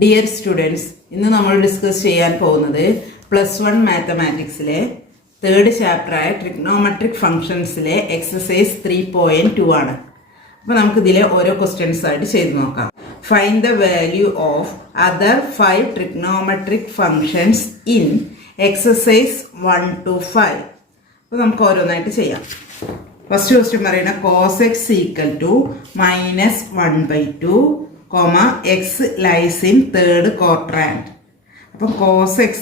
Dear students, ഇന്ന് നമ്മൾ discuss ചെയ്യാൻ പോകുന്നത് +1 മാത്തമാറ്റിക്സിലെ തേർഡ് ചാപ്റ്ററായ ട്രിഗ്നോമെട്രിക് ഫംഗ്ഷൻസിലെ എക്സസൈസ് 3.2 ആണ്. അപ്പോൾ നമുക്കിതിലെ ഓരോ ക്വസ്റ്റ്യൻസ് ആയിട്ട് ചെയ്ത് നോക്കാം. Find the value of other 5 trigonometric functions in exercise 1 to 5. അപ്പോൾ നമുക്ക് ഓരോന്നായിട്ട് ചെയ്യാം. ഫസ്റ്റ് ക്വസ്റ്റ്യൻ പറയുന്ന cos x -1/2, x lies in third quadrant. അപ്പം cos x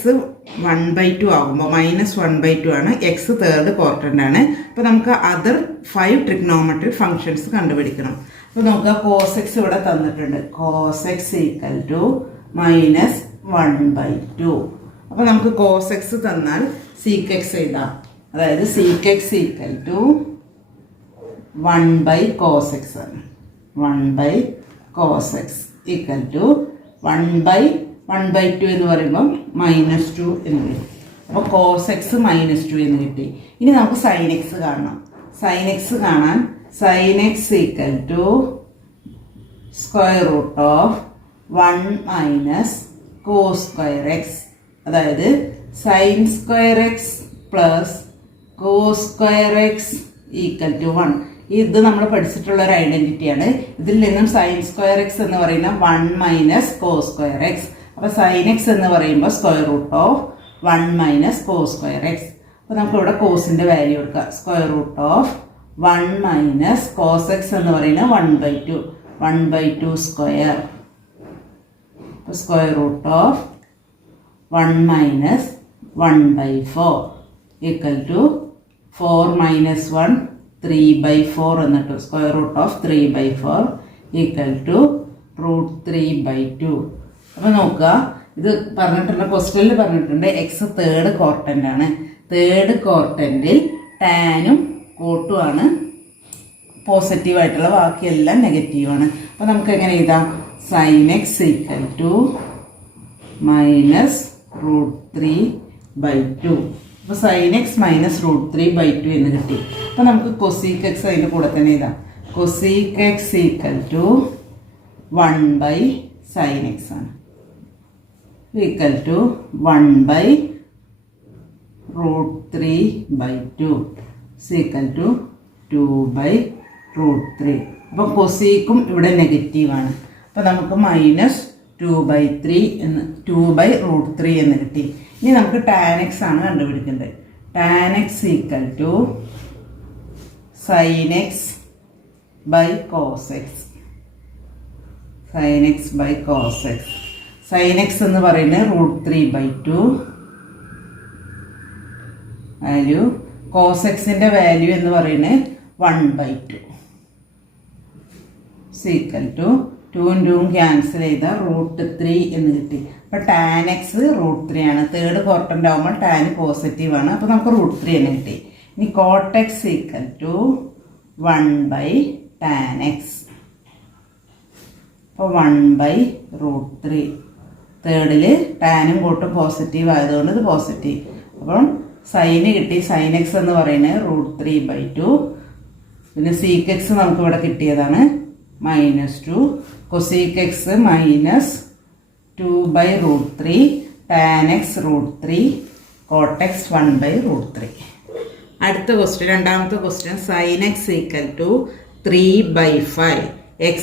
1/2 ആകുമ്പോൾ -1/2 ആണ്, x തേർഡ് ക്വാഡ്രന്റ് ആണ്. അപ്പോൾ നമുക്ക് അതർ 5 ട്രിഗ്നോമെട്രിക് ഫംഗ്ഷൻസ് കണ്ടുപിടിക്കണം. അപ്പോൾ നമുക്ക് cos x ഇവിടെ തന്നിട്ടുണ്ട്, cos x -1/2. അപ്പോൾ നമുക്ക് cos x തന്നാൽ sec x എഴുതാം. അതായത് sec x 1/cos x ആണ്. 1/cos x equal to 1/1/2 എന്ന് പറയുമ്പോൾ -2 എന്ന് വരും. അപ്പോൾ cos x -2 എന്ന് കിട്ടി. ഇനി നമുക്ക് sin x കാണണം. sin x കാണാൻ sin x equal to √1 - cos square x, അതായത് sin square x plus cos square x equal to 1. ഇത് നമ്മൾ പഠിച്ചിട്ടുള്ള ഒരു ഐഡന്റിറ്റിയാണ്. ഇതിൽ നിന്നും sin square x എന്ന് പറയുന്ന 1 - cos square x. അപ്പോൾ sin x എന്ന് പറയുമ്പോൾ √1 - cos square x. അപ്പോൾ നമുക്ക് ഇവിടെ കോസിന്റെ വാല്യൂ എടുക്കാം. √1 - cos x എന്ന് പറയുന്നത് 1/2 സ്ക്വയർ. അപ്പോൾ √1 - 1/4 equal to 4 - 1 3/4 എന്നിട്ട് √3/4 equal to √3/2. അപ്പോൾ നോക്കുക, ഇത് പറഞ്ഞിട്ടുള്ള ക്വസ്റ്റ്യനിൽ പറഞ്ഞിട്ടുണ്ട് എക്സ് തേർഡ് ക്വാർട്ടന്റ് ആണ്. തേർഡ് ക്വാർട്ടന്റിൽ ടാനും കോട്ടും ആണ് പോസിറ്റീവ് ആയിട്ടുള്ള, ബാക്കിയെല്ലാം നെഗറ്റീവ് ആണ്. അപ്പോൾ നമുക്ക് എങ്ങനെ എഴുതാം? sin x equal to -√3/2. അപ്പോൾ sin x -√3/2 എന്ന് കിട്ടി. അപ്പോൾ നമുക്ക് cosec x അതിൻ്റെ കൂടെ തന്നെ എഴുതാം. cosec x equal to 1/sin x ആണ്, equal to 1/√3/2 equal to 2/√3. അപ്പോൾ cosecum ഇവിടെ നെഗറ്റീവാണ്. അപ്പോൾ നമുക്ക് -2/3 എന്ന് കിട്ടി. ഇനി നമുക്ക് tan x ആണ് കണ്ടുപിടിക്കേണ്ടത്. tan x equal to sin x /cos x. sin x /cos x. sin x എന്ന് പറയുന്നത് √3/2 വാല്യൂ. cos xന്റെ വാല്യൂ എന്ന് പറയുന്നത് 1/2 equal to 2 ക്യാൻസൽ ചെയ്താൽ √3 എന്ന് കിട്ടി. അപ്പോൾ tan x √3 ആണ്. തേർഡ് ക്വാർട്ടന്റ് ആകുമ്പോൾ ടാൻ പോസിറ്റീവ് ആണ്. അപ്പോൾ നമുക്ക് √3 എന്ന് കിട്ടി. ഇനി cot x equal to 1/tan x. അപ്പോൾ 1/√3. തേർഡിൽ ടാനും കോട്ടും പോസിറ്റീവ് ആയതുകൊണ്ട് ഇത് പോസിറ്റീവ്. അപ്പം സൈന് കിട്ടി. sin x എന്ന് പറയുന്നത് √3/2. പിന്നെ sec x നമുക്ക് ഇവിടെ കിട്ടിയതാണ് -2. cosec x -2/√3. tan x √3. cot x 1/√3. അടുത്ത ക്വസ്റ്റ്യൻ, രണ്ടാമത്തെ question, sin x equal to 3/5. x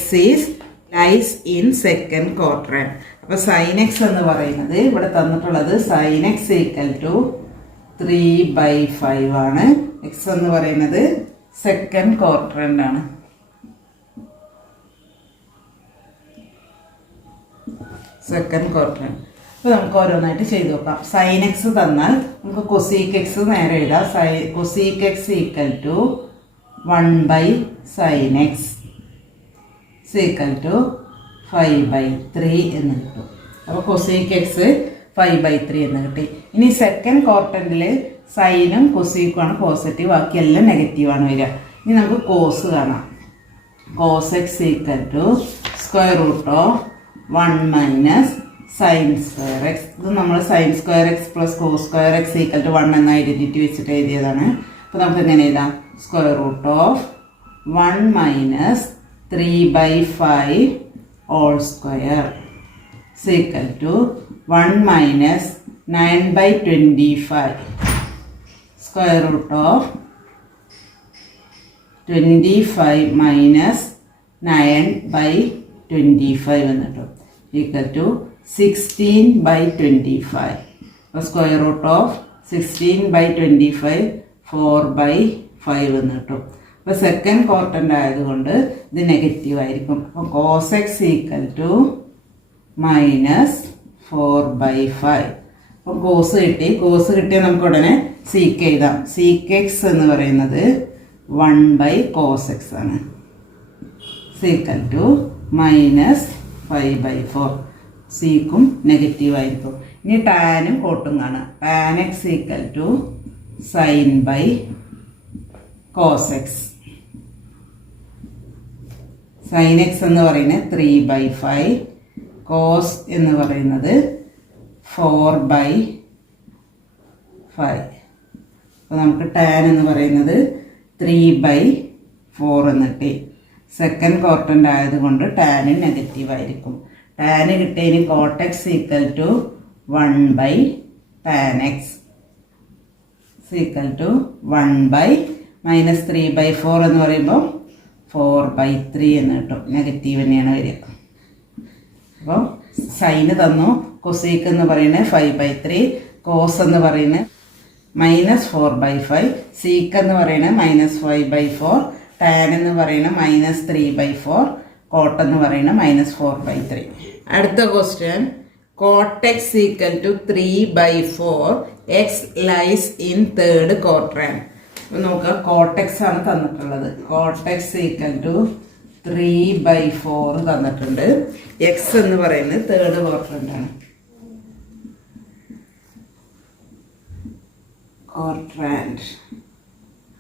lies in second quadrant. അപ്പോൾ sin x എന്ന് പറയുന്നത് ഇവിടെ തന്നിട്ടുള്ളത് sin x equal to 3/5 ആണ്. x എന്ന് പറയുന്നത് സെക്കൻഡ് ക്വാഡ്രന്റ് ആണ്. Second quadrant. അപ്പോൾ നമുക്ക് ഓരോന്നായിട്ട് ചെയ്ത് നോക്കാം. sin x തന്നാൽ നമുക്ക് cosec x നേരെ എഴുതാം. cosec x equal to 1/sin x equal to 5/3 എന്ന് കിട്ടും. അപ്പോൾ cosec x 5/3 എന്ന് കിട്ടി. ഇനി സെക്കൻഡ് ക്വാർട്ടന്റിൽ സൈനും കൊസീക്കും ആണ് പോസിറ്റീവ്, ബാക്കിയെല്ലാം നെഗറ്റീവാണ് വരിക. ഇനി നമുക്ക് കോസ് കാണാം. cos x equal to √1 - sin square x. ഇത് നമ്മൾ sin square x plus cos square x equal to 1 എന്ന ഐഡന്റിറ്റി വെച്ചിട്ട് എഴുതിയതാണ്. അപ്പോൾ നമുക്ക് എങ്ങനെ എഴുതാം? √1 - 3/5 whole square is equal to 1 minus 9 by 25 square root of 25 minus 9 by 25 എന്നിട്ട് equal to 16 by 25. Square root of 16 by 25 4 by 5 എന്നിട്ടു. അപ്പോൾ സെക്കൻഡ് ക്വാർട്ടൻ്റ് ആയതുകൊണ്ട് ഇത് നെഗറ്റീവ് ആയിരിക്കും. അപ്പോൾ cos x equal to minus 4 by 5. അപ്പം കോസ് കിട്ടിയാൽ നമുക്ക് ഉടനെ സീക്ക് എഴുതാം. സീക്ക് എക്സ് എന്ന് പറയുന്നത് 1 by കോസ് എക്സ് ആണ്. സീക്കൽ ടു മൈനസ് 5 by 4. സീക്കും നെഗറ്റീവ് ആയിരിക്കും. ഇനി ടാനും കോട്ടും കാണാം. Tan x equal to sine by cos x. Sine x എന്ന് പറയുന്നത് 3 by 5. കോസ് എന്ന് പറയുന്നത് 4 by 5. അപ്പോൾ നമുക്ക് ടാൻ എന്ന് പറയുന്നത് 3 by 4 എന്നിട്ട് സെക്കൻഡ് ക്വാർട്ടൻ്റ് ആയതുകൊണ്ട് ടാന് നെഗറ്റീവ് ആയിരിക്കും. ടാന് കിട്ടിയതിന് cot x equal to 1 by tan x equal to 1 by minus 3 by 4 എന്ന് പറയുമ്പോൾ 4 by 3 എന്ന് കിട്ടും. നെഗറ്റീവ് തന്നെയാണ് വരിക. അപ്പോൾ സൈന് തന്നു. കൊസീക്ക് എന്ന് പറയുന്നത് 5 by 3. കോസ് എന്ന് പറയുന്നത് മൈനസ് 4 by 5. സീക്ക് എന്ന് പറയുന്നത് മൈനസ് 5 by 4. ടാൻ എന്ന് പറയുന്നത് മൈനസ് 3 by 4. കോട്ട് എന്ന് പറയുന്നത് മൈനസ് 4 by 3. അടുത്ത question, cot x equal to 3 by 4. X lies in third quadrant. അപ്പോൾ നോക്കുക, കോട്ട് എക്സ് ആണ് തന്നിട്ടുള്ളത്. Cot x equal to 3 by 4 തന്നിട്ടുണ്ട്. എക്സ് എന്ന് പറയുന്നത് തേർഡ് ക്വാഡ്രാന്റ് ആണ്. ക്വാഡ്രാന്റ്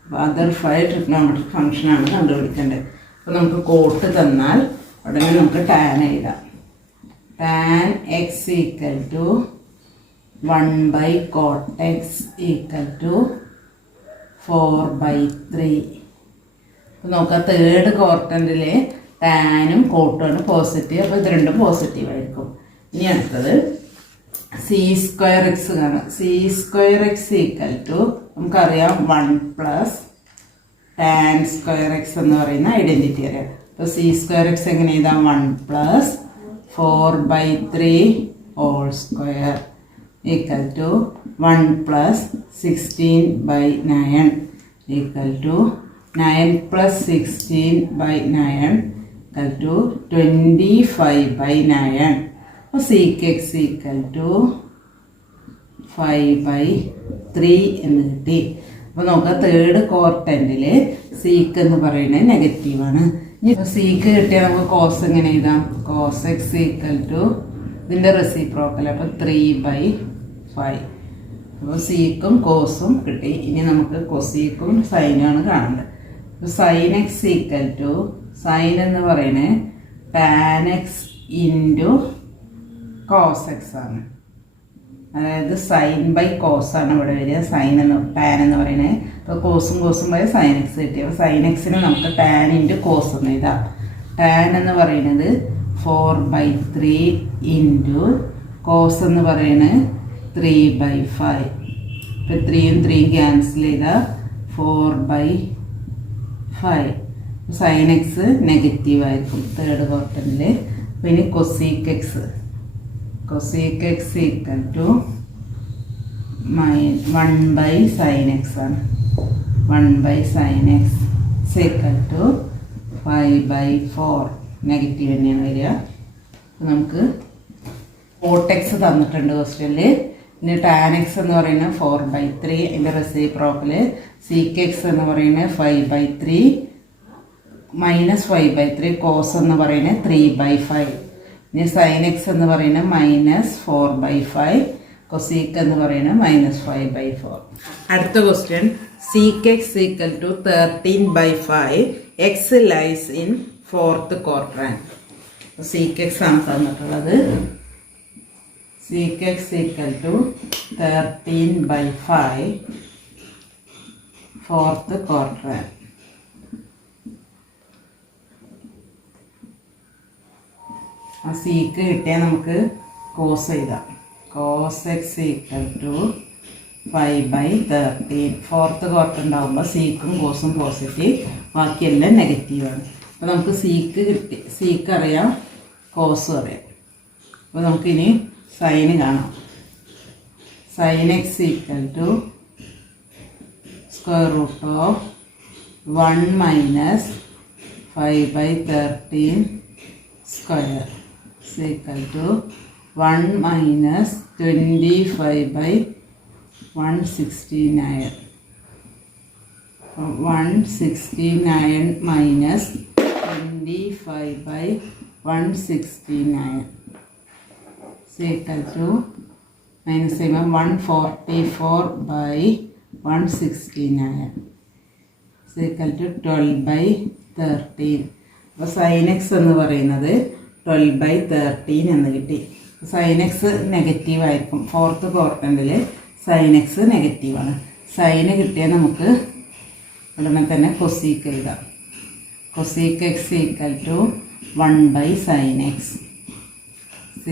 അതർ 5 ട്രിഗ്നോമെട്രിക് ഫംഗ്ഷനാണ് കണ്ടുപിടിക്കേണ്ടത്. അപ്പോൾ നമുക്ക് കോട്ട് തന്നാൽ ഉടനെ നമുക്ക് ടാൻ എഴുതാം. Tan x equal to 1 by cot x equal to 4 by 3. അപ്പോൾ നോക്കാം, തേർഡ് ക്വാർട്ടറിൽ ടാനും കോട്ടുമാണ് പോസിറ്റീവ്. അപ്പോൾ ഇത് രണ്ടും പോസിറ്റീവ് ആയിരിക്കും. ഇനി അടുത്തത് സി സ്ക്വയർ എക്സ് കാണാം. Sec square x equal to നമുക്കറിയാം 1 പ്ലസ് ടാൻ സ്ക്വയർ എക്സ് എന്ന് പറയുന്ന ഐഡൻറ്റിറ്റി അറിയാം. അപ്പോൾ സി സ്ക്വയർ എക്സ് എങ്ങനെ എഴുതാം? 1 plus 4 by 3 whole square equal to 1 plus 16 by 9 equal to 9 plus 16 by 9 equal to 25 by 9. അപ്പോൾ sec x equal to 5 by 3 എന്ന് കിട്ടി. അപ്പോൾ നോക്കാം, തേർഡ് ക്വാർട്ടൻറ്റിൽ സീക്ക് എന്ന് പറയുന്നത് നെഗറ്റീവാണ്. ഇനി സീക്ക് കിട്ടിയാൽ നമുക്ക് കോസ് എങ്ങനെ എഴുതാം? കോസ് എക്സ് ഈക്വൽ ടു ഇതിൻ്റെ റെസിപ്രോക്കൽ. അപ്പോൾ 3 by 5. അപ്പോൾ സീക്കും കോസും കിട്ടി. ഇനി നമുക്ക് കൊസീക്കും സൈനാണ് കാണേണ്ടത്. അപ്പോൾ sine x equal to sine എന്ന് പറയുന്നത് tan x into cos x ആണ്. അതായത് സൈൻ ബൈ കോസ് ആണ് ഇവിടെ വരിക. സൈൻ എന്ന് ടാൻ എന്ന് പറയുന്നത്. അപ്പോൾ കോസും ബൈ സൈൻ എക്സ് കിട്ടി. അപ്പോൾ സൈൻ എക്സിന് നമുക്ക് ടാൻ ഇൻറ്റു കോസ് എന്ന് എഴുതാം. ടാൻ എന്ന് പറയുന്നത് 4 by 3 ഇൻറ്റു കോസ് എന്ന് പറയുന്നത് 3 by 5. ഇപ്പോൾ 3യും 3യും ക്യാൻസൽ ചെയ്താൽ 4 by 5. സൈൻ എക്സ് നെഗറ്റീവ് ആയിരിക്കും തേർഡ് ക്വാർട്ടറിൽ. അപ്പോൾ ഇനി cosec x. Cosec x equal to 1 by sine x ആണ്. 1 by sine x equal to 5 by 4. Negative തന്നെയാണ് വരിക. നമുക്ക് കോട്ട് എക്സ് തന്നിട്ടുണ്ട് ക്വസ്റ്റ്യനിൽ. ഇനി ടാൻ എക്സ് എന്ന് പറയുന്നത് 4 by 3. അതിൻ്റെ റെസിപ്രോക്കൽ സീക്ക് എക്സ് എന്ന് പറയുന്നത് 5 by 3 മൈനസ് 5 by 3. കോസ് എന്ന് പറയുന്നത് 3 by 5. ഇനി സൈൻ എക്സ് എന്ന് പറയുന്നത് മൈനസ് 4 by 5. കൊസീക്ക് എന്ന് പറയുന്നത് മൈനസ് 5 by 4. അടുത്ത question, sec x equal to 13 by 5. X lies in fourth quadrant. Sec x ആണ് തന്നിട്ടുള്ളത്. Sec x equal to 13 by 5 fourth quadrant. ആ സീക്ക് കിട്ടിയാൽ നമുക്ക് കോസ് എഴുതാം. Cos x equal to 5/13. Fourth quarter ഉണ്ടാകുമ്പോൾ സീക്കും കോസും പോസിറ്റീവ്, ബാക്കിയെല്ലാം നെഗറ്റീവാണ്. അപ്പോൾ നമുക്ക് സീക്ക് കിട്ടി, സീക്ക് അറിയാം, കോസും അറിയാം. അപ്പോൾ നമുക്കിനി സൈന് കാണാം. Sine x equal to square root of 1 minus 5/13 square equal to 1 minus 25/169. 169 minus 25/169 equal to minus ചെയ്യുമ്പോൾ 144/169 ഈക്വൽ ടു 12/13. അപ്പോൾ സൈൻ എക്സ് എന്ന് പറയുന്നത് 12/13 എന്ന് കിട്ടി. സൈൻ എക്സ് നെഗറ്റീവ് ആയിരിക്കും. ഫോർത്ത് ക്വാർട്ടറിൽ സൈൻ എക്സ് നെഗറ്റീവാണ്. സൈന് കിട്ടിയാൽ നമുക്ക് ഉടനെ തന്നെ കൊസീക്ക് എഴുതാം. Cosec x equal to 1/sin x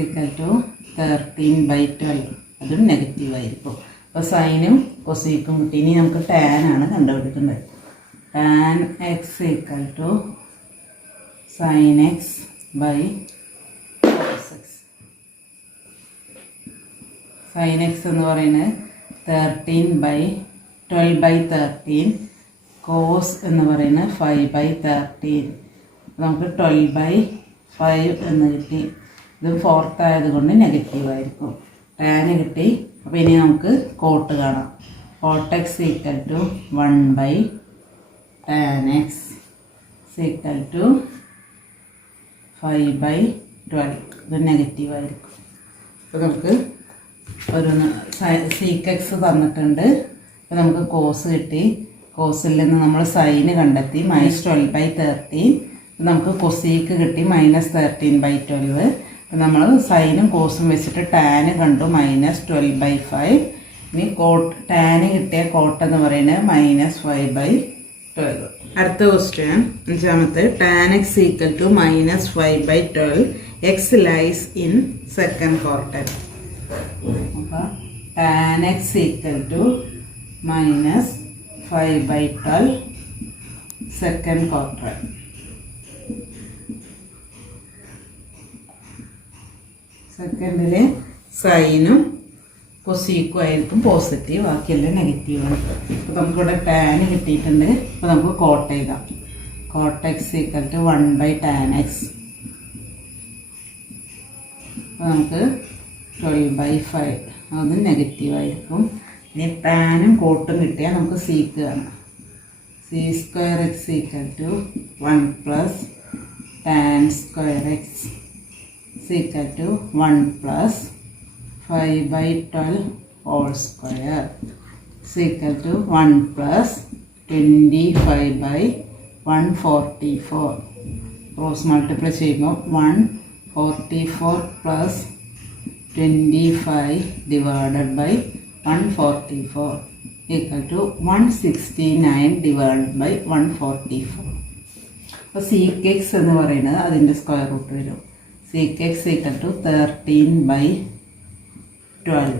equal to 13/12. അതും നെഗറ്റീവായിരിക്കും. അപ്പോൾ സൈനും കൊസീക്കും കിട്ടി. ഇനി നമുക്ക് ടാൻ ആണ് കണ്ടുപിടിക്കേണ്ടത്. Tan x equal to sine x by cos x. Sine x എന്ന് പറയുന്നത് 12/13, കോസ് എന്ന് പറയുന്നത് 5/13. നമുക്ക് 12/5 എന്ന് കിട്ടി. ഇത് ഫോർത്ത് ആയതുകൊണ്ട് നെഗറ്റീവായിരിക്കും. ടാന് കിട്ടി. അപ്പോൾ ഇനി നമുക്ക് കോട്ട് കാണാം. Cot x equal to 1/tan x equal to 5/12. ഇത് നെഗറ്റീവായിരിക്കും. അപ്പോൾ നമുക്ക് ഒരു സീക്ക് എക്സ് തന്നിട്ടുണ്ട്. അപ്പോൾ നമുക്ക് കോസ് കിട്ടി. കോസിൽ നിന്ന് നമ്മൾ സൈന് കണ്ടെത്തി -12/13. നമുക്ക് കൊസീക്ക് കിട്ടി -13/12. അപ്പോൾ നമ്മൾ സൈനും കോസും വെച്ചിട്ട് ടാന് കണ്ടു -12/5. ഇനി ടാന് കിട്ടിയ കോട്ട് എന്ന് പറയുന്നത് -5/12. അടുത്ത ക്വസ്റ്റ്യൻ അഞ്ചാമത്തെ. Tan x equal to -5/12. X lies in second quarter. അപ്പോൾ tan x equal to -5/12 second quarter. സെക്കൻഡിൽ സൈനും കൊസീക്കും ആയിരിക്കും പോസിറ്റീവ്, ബാക്കിയെല്ലാം നെഗറ്റീവാണ്. അപ്പോൾ നമുക്കിവിടെ ടാൻ കിട്ടിയിട്ടുണ്ട്. അപ്പോൾ നമുക്ക് കോട്ട് എഴുതാം. Cot x equal to 1/tan x. അപ്പോൾ നമുക്ക് 12/5. അത് നെഗറ്റീവായിരിക്കും. ഇനി ടാനും കോട്ടും കിട്ടിയാൽ നമുക്ക് സീക്ക് കാണാം. Sec square x equal to 1 + tan square x equal to 1 + 5/12 whole square equal to 1 + 25/144. Cross multiply ചെയ്യുമ്പോൾ 144 + 25/144 ഈക്വൽ ടു 169/144. അപ്പോൾ സീക്ക് എക്സ് എന്ന് പറയുന്നത് അതിൻ്റെ സ്ക്വയർ റൂട്ട് വരും. Sec x equal to 13/12.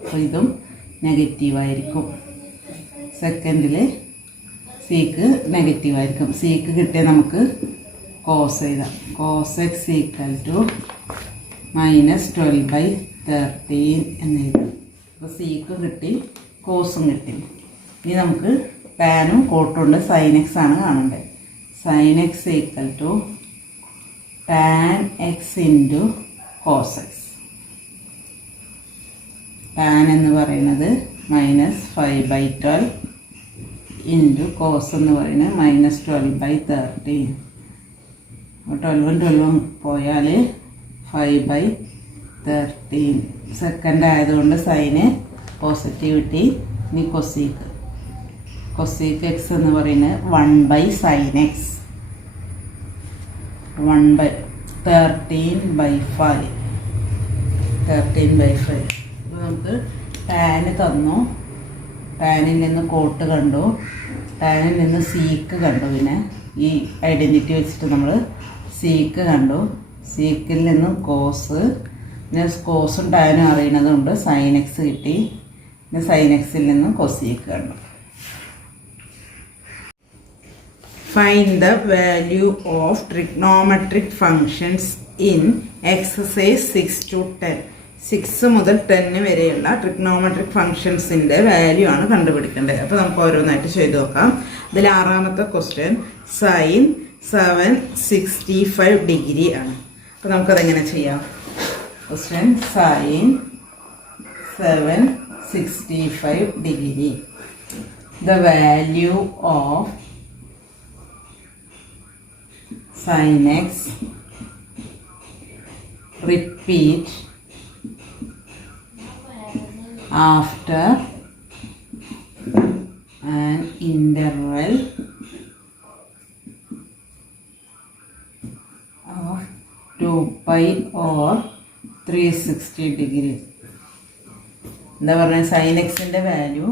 അപ്പോൾ ഇതും നെഗറ്റീവായിരിക്കും. സെക്കൻഡിൽ സീക്ക് നെഗറ്റീവായിരിക്കും. സീക്ക് കിട്ടിയാൽ നമുക്ക് കോസ് എഴുതാം. കോസ് എക്സ് ഈക്വൽ ടു -12/13 എന്ന് എഴുതാം. അപ്പോൾ സീക്ക് കിട്ടി, കോസും കിട്ടി. ഇനി നമുക്ക് ടാനും കോട്ടുണ്ട് സൈൻ എക്സ് ആണ് കാണേണ്ടത്. Sine x equal to tan x into cos x. Tan എന്ന് പറയുന്നത് -5/12 ഇൻറ്റു കോസ് എന്ന് പറയുന്നത് -12/13. 12ഉം 12ഉം പോയാൽ 5/13. സെക്കൻഡ് ആയതുകൊണ്ട് സൈന് പോസിറ്റിവിറ്റി. ഇനി കൊസീക്ക്. കൊസീക്ക് എക്സ് എന്ന് പറയുന്നത് 1/sin x. 13/5. അപ്പോൾ നമുക്ക് ടാന് തന്നു. ടാനിൽ നിന്ന് കോട്ട് കണ്ടു, ടാനിൽ നിന്ന് സീക്ക് കണ്ടു. പിന്നെ ഈ ഐഡൻറ്റിറ്റി വെച്ചിട്ട് നമ്മൾ സീക്ക് കണ്ടു. സീക്കിൽ നിന്നും കോസ്, പിന്നെ കോസും ടാനും അറിയുന്നതുകൊണ്ട് സൈൻ എക്സ് കിട്ടി. പിന്നെ സൈൻ എക്സിൽ നിന്ന് കൊസീക്ക് കണ്ടു. Find the value of trigonometric functions in exercise 6 to 10. 6 മുതൽ 10 വരെയുള്ള ട്രിഗ്നോമെട്രിക് ഫങ്ഷൻസിൻ്റെ വാല്യൂ ആണ് കണ്ടുപിടിക്കേണ്ടത്. അപ്പോൾ നമുക്ക് ഓരോന്നായിട്ട് ചെയ്ത് നോക്കാം. ഇതിൽ 6ാമത്തെ ക്വസ്റ്റ്യൻ സൈൻ 765 ഡിഗ്രി ആണ്. അപ്പോൾ നമുക്കതെങ്ങനെ ചെയ്യാം? Question sign 765 degree. The value of sin x, repeat after an interval of 2 pi or 360 degree. എന്താ പറഞ്ഞാൽ സൈൻ എക്സിൻ്റെ വാല്യൂ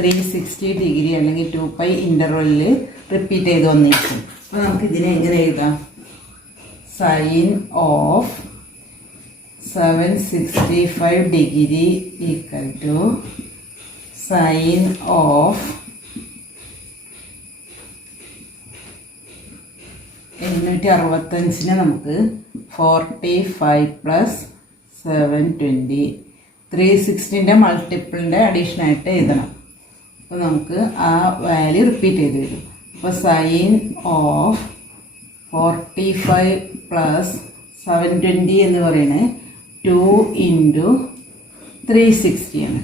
360 ഡിഗ്രി അല്ലെങ്കിൽ 2 പൈ ഇൻ്റർവെല്ലിൽ റിപ്പീറ്റ് ചെയ്ത് വന്നിരിക്കും. അപ്പോൾ നമുക്കിതിനെ എങ്ങനെ എഴുതാം? Sine of 765 degree equal to sine of 865 നമുക്ക് 45 പ്ലസ് 720 360ൻ്റെ മൾട്ടിപ്പിളിൻ്റെ അഡീഷനായിട്ട് എഴുതണം. അപ്പോൾ നമുക്ക് ആ വാല്യൂ റിപ്പീറ്റ് ചെയ്ത് വരും. അപ്പോൾ സൈൻ ഓഫ് 45 പ്ലസ് 720 എന്ന് പറയുന്നത് 2 ഇൻറ്റു 360 ആണ്.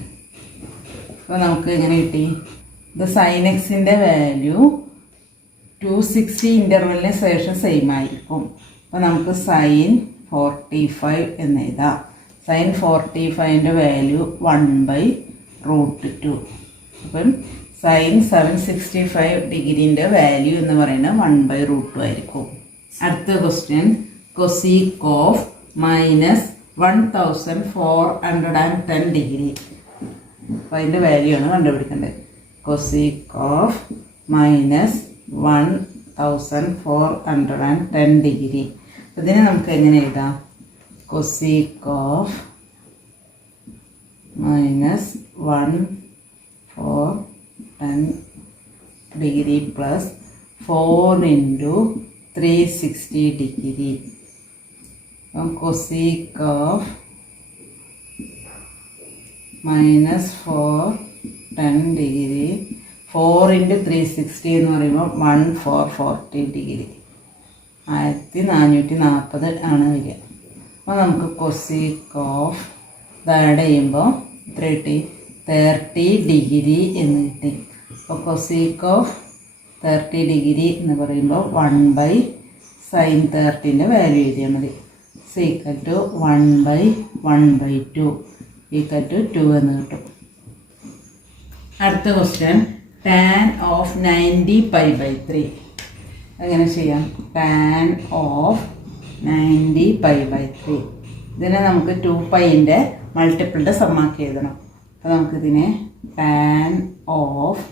അപ്പോൾ നമുക്ക് എങ്ങനെ കിട്ടി? ഇത് സൈൻ എക്സിൻ്റെ വാല്യൂ 260 ഇൻ്റർവെല്ലിന് ശേഷം സെയിം ആയിരിക്കും. അപ്പോൾ നമുക്ക് സൈൻ 45 എന്ന് എഴുതാം. സൈൻ 45ൻ്റെ വാല്യൂ 1/√2. അപ്പം സൈൻ 765 ഡിഗ്രീൻ്റെ വാല്യൂ എന്ന് പറയുന്നത് 1/√2 ആയിരിക്കും. അടുത്ത ക്വസ്റ്റ്യൻ കൊസീക്ക് ഓഫ് -1410 ഡിഗ്രി. അപ്പോൾ അതിൻ്റെ വാല്യൂ ആണ് കണ്ടുപിടിക്കേണ്ടത്. Cosec of -1410 degree. ഇതിനെ നമുക്ക് എങ്ങനെ എഴുതാം? Cosec of -1410 degree plus 4 into 360 degree. അപ്പം കൊസീക്ക് ഓഫ് -410 ഡിഗ്രി 4 ഇൻറ്റു 360 എന്ന് പറയുമ്പോൾ 1440 ഡിഗ്രി 1440 ആണ് വരിക. അപ്പോൾ നമുക്ക് കൊസീക്ക് ഓഫ് ആഡ് ചെയ്യുമ്പോൾ 30 ഡിഗ്രി എന്ന് കിട്ടി. അപ്പോൾ കൊസീക്ക് ഓഫ് 30 ഡിഗ്രി എന്ന് പറയുമ്പോൾ 1/sin30ൻ്റെ വാല്യൂ എഴുതിയാൽ മതി. ഈക്വൽ ടു 1/1/2 ഈക്വൽ ടു 2 എന്ന് കിട്ടും. അടുത്ത ക്വസ്റ്റ്യൻ ടാൻ ഓഫ് 90π/3. അങ്ങനെ ചെയ്യാം. Tan of 90π/3. ഇതിനെ നമുക്ക് 2πൻ്റെ മൾട്ടിപ്പിളിൻ്റെ സമ്മാക്കി എഴുതണം. അപ്പോൾ നമുക്കിതിനെ ടാൻ ഓഫ്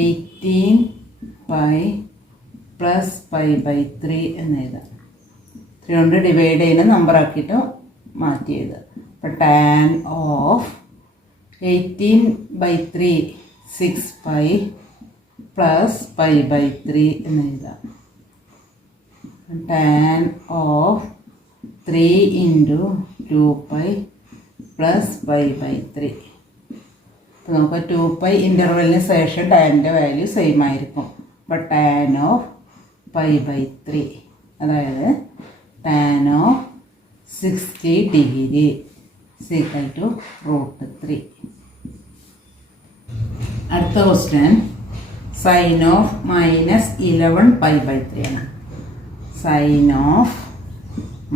18π പ്ലസ് π/3 എന്ന് എഴുതാം. 3 കൊണ്ട് ഡിവൈഡ് ചെയ്യുന്ന നമ്പർ ആക്കിയിട്ട് മാറ്റി എഴുതുക. അപ്പോൾ ടാൻ ഓഫ് 18/3 6π പ്ലസ് π/3 എന്ന് എഴുതാം. Tan of 3 into 2π plus π/3. അപ്പോൾ നമുക്ക് 2π ഇൻ്റർവെല്ലിന് ശേഷം ടാനിൻ്റെ വാല്യൂ സെയിം ആയിരിക്കും. അപ്പോൾ ടാൻ ഓഫ് π/3 അതായത് tan of 60 degree equal to √3. അടുത്ത ക്വസ്റ്റ്യൻ സൈൻ ഓഫ് -11π/3 ആണ്. സൈൻ ഓഫ്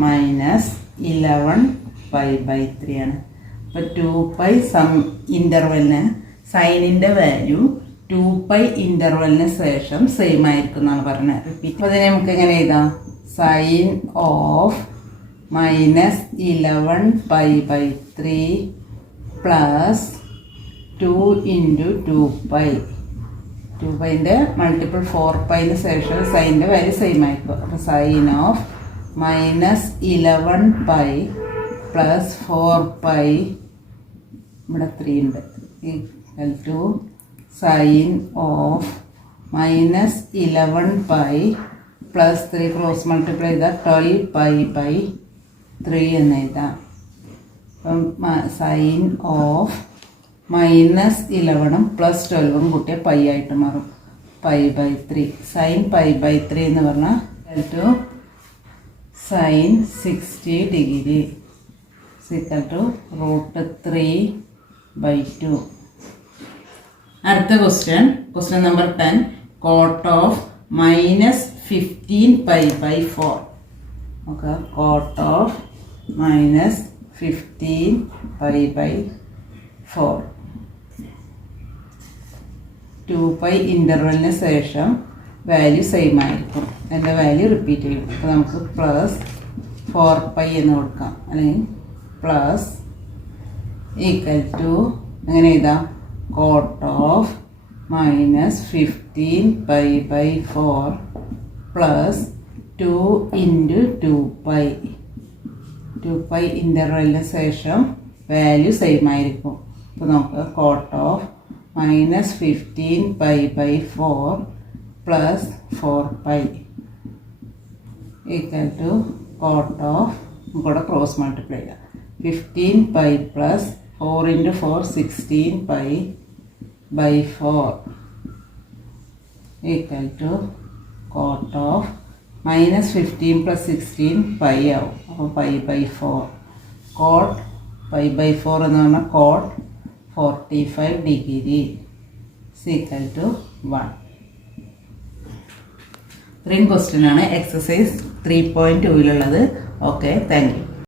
-11π/3 ആണ്. അപ്പോൾ 2π ഇൻ്റർവെല്ലിന് സൈനിൻ്റെ വാല്യൂ 2π ഇൻ്റർവെല്ലിന് ശേഷം സെയിം ആയിരിക്കും എന്നാണ് പറഞ്ഞത്. റിപ്പീറ്റ്. അപ്പോൾ അതിനെ നമുക്ക് എങ്ങനെ എഴുതാം? Sine of -11π/3 plus 2 into 2π. 2πൻ്റെ മൾട്ടിപ്പിൾ 4πന് ശേഷം സൈനിൻ്റെ വാല്യൂ സെയിം ആയിരിക്കും. അപ്പോൾ sine of minus 11 pi plus 4 pi ഇവിടെ 3 ഉണ്ട് equal to sine of minus 11 pi plus 3 cross multiply ചെയ്താൽ 12 പൈ ബൈ 3 എന്ന് എഴുതാം. അപ്പം സൈൻ ഓഫ് മൈനസ് 11 പ്ലസ് 12 കൂട്ടിയ പൈ ആയിട്ട് മാറും. Pi by 3 sine pi by 3 എന്ന് പറഞ്ഞാൽ to sine 60 degree equal to √3/2. അടുത്ത question number 10. Cot of minus 15 pi by 4. Okay, cot of minus 15 pi by 4. 2π ഇൻ്റർവെലിന് ശേഷം വാല്യൂ സെയിം ആയിരിക്കും. അതിൻ്റെ വാല്യൂ റിപ്പീറ്റ് ചെയ്യും. അപ്പോൾ നമുക്ക് പ്ലസ് 4π എന്ന് കൊടുക്കാം, അല്ലെങ്കിൽ പ്ലസ് ഈക്വൽ ടു എങ്ങനെ എഴുതാം? Cot of minus 15 pi by 4 plus 2 into 2π ഇൻ്റർവെലിന് ശേഷം വാല്യൂ സെയിം ആയിരിക്കും. അപ്പോൾ നമുക്ക് cot of minus 15 pi by 4 plus 4π equal to cot of നമുക്കിവിടെ ക്രോസ് മൾട്ടിപ്ലൈ ചെയ്യാം. 15π plus 4 into 4 16π by 4 equal to cot of minus 15 plus 16 pi ആവും. അപ്പോൾ pi by 4. Cot pi by 4 എന്ന് പറഞ്ഞാൽ കോട്ട് 45 ഡിഗ്രി ഈക്വൽ ടു 1. ഇത്രയും ക്വസ്റ്റ്യനാണ് exercise 3.2 okay, thank you.